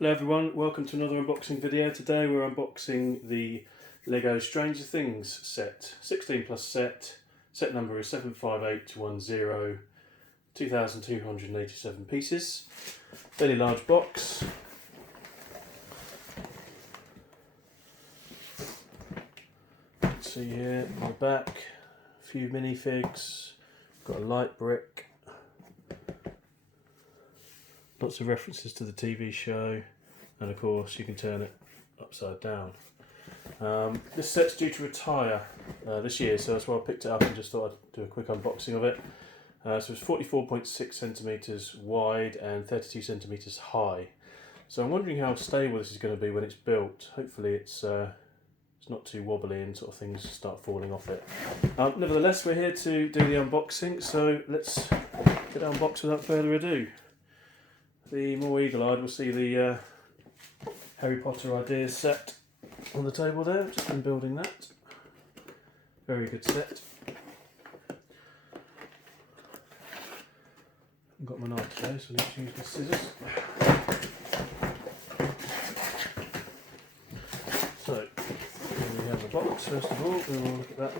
Hello everyone, welcome to another unboxing video. Today we're unboxing the LEGO Stranger Things set, 16 plus set. Set number is 75810, 2,287 pieces. Fairly large box. You can see here on the back, a few minifigs, got a light brick. Lots of references to the TV show, and of course you can turn it upside down. This set's due to retire this year, so that's why I picked it up and just thought I'd do a quick unboxing of it. So it's 44.6 centimetres wide and 32 centimetres high. So I'm wondering how stable this is going to be when it's built. Hopefully it's not too wobbly and sort of things start falling off it. Nevertheless, we're here to do the unboxing, so let's get it unboxed without further ado. The more eagle-eyed will see the Harry Potter Ideas set on the table there. I've just been building that. Very good set. I've got my knife today, so I need to use my scissors. So, here we have the box. First of all, we'll look at that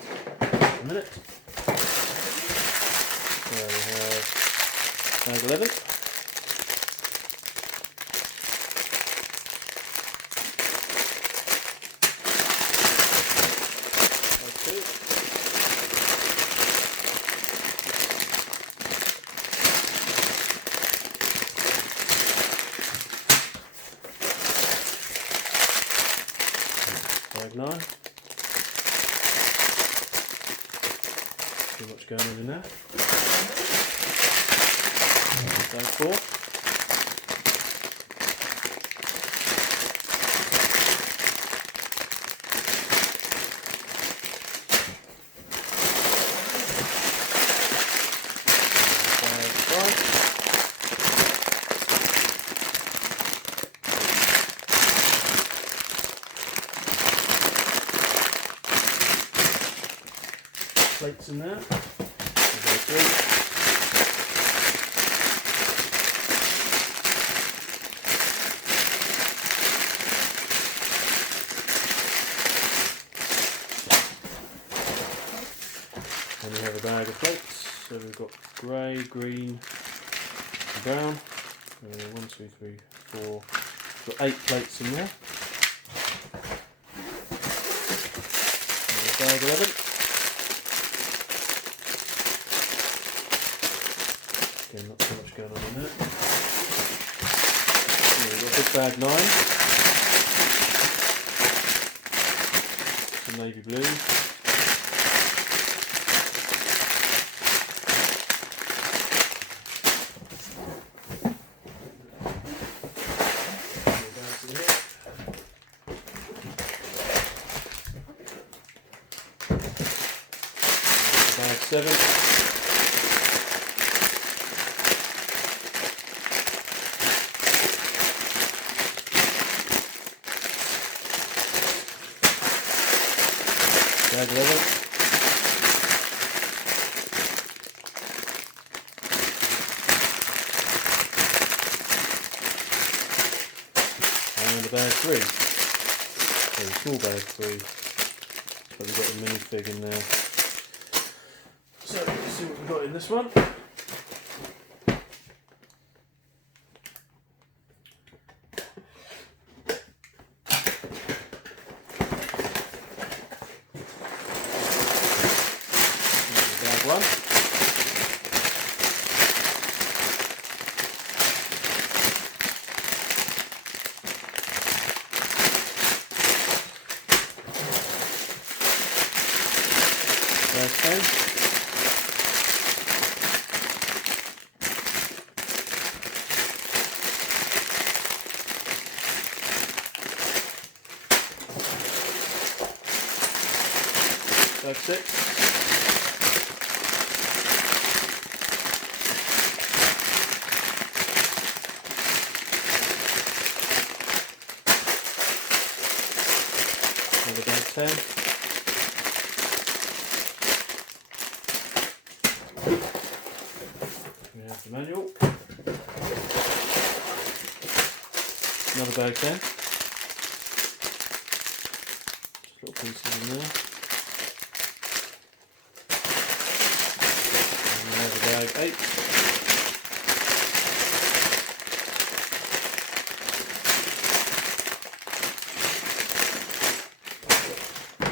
in a minute. There we have bag 11. Bag 9. Too much going on in there. Bag 4. Bag 5. Plates in there. Bag 3. And we have a bag of plates. So we've got grey, green, and brown. 1, 2, 3, 4. We've got 8 plates in there. And bag 11. Again, not so much going on in there. And we've got a big bag 9. Some navy blue. Bag 7. Bag 11. And a bag 3. Very small bag 3. But we've got a minifig in there. So let's see what we've got in this one. Bag 1. Bag 10. Bag 6. Another bag 10. We have the manual. Another bag then. Just little pieces in there. And another bag 8.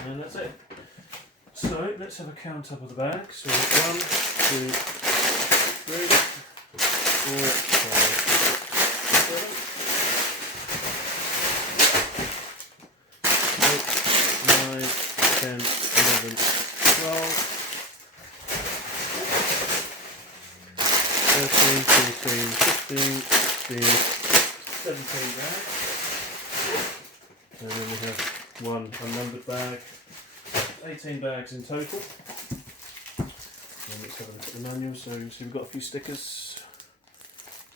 And that's it. So let's have a count up of the bags. So 1, 2, 3, 4, 5, 7. 8, 9, 10, 11, 12, 13, 14, 15, 16, 17 bags. And then we have one unnumbered bag. 18 bags in total. And let's have a look at the manual. So you see we've got a few stickers.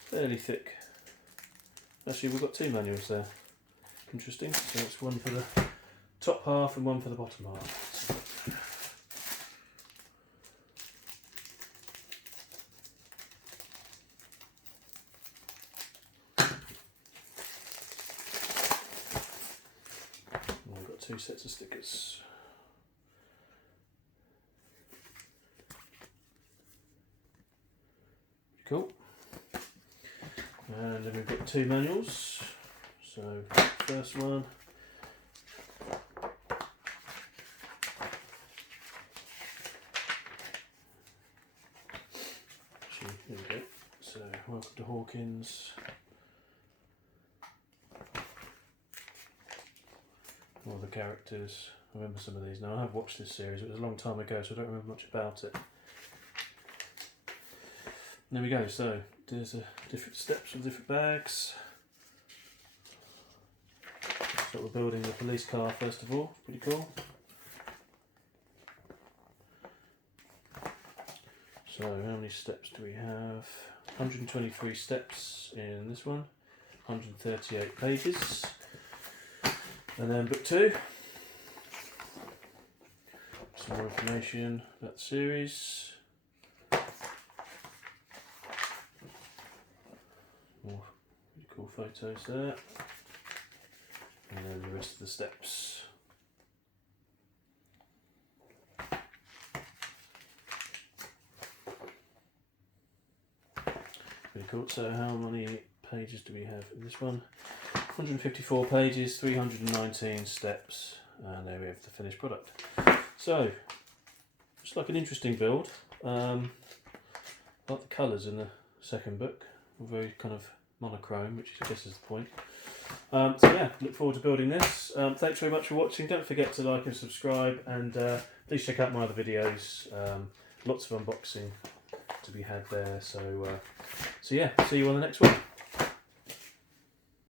Fairly thick. Actually, we've got 2 manuals there. Interesting. So it's one for the top half and one for the bottom half. And we've got 2 sets of stickers. Cool. And then we've got 2 manuals. So first one. Actually, here we go. So welcome to Hawkins. All the characters. I remember some of these now. I have watched this series. It was a long time ago, so I don't remember much about it. There we go, so there's different steps with different bags. So we're building the police car first of all, pretty cool. So how many steps do we have? 123 steps in this one, 138 pages. And then book 2. Some more information about the series. More pretty cool photos there. And then the rest of the steps. Pretty cool. So how many pages do we have in this one? 154 pages, 319 steps, and there we have the finished product. So, it's like an interesting build. Like the colours in the second book. Very kind of monochrome, which I guess is the point. So yeah, look forward to building this. Thanks very much for watching. Don't forget to like and subscribe, and please check out my other videos. Lots of unboxing to be had there. So yeah, see you on the next one.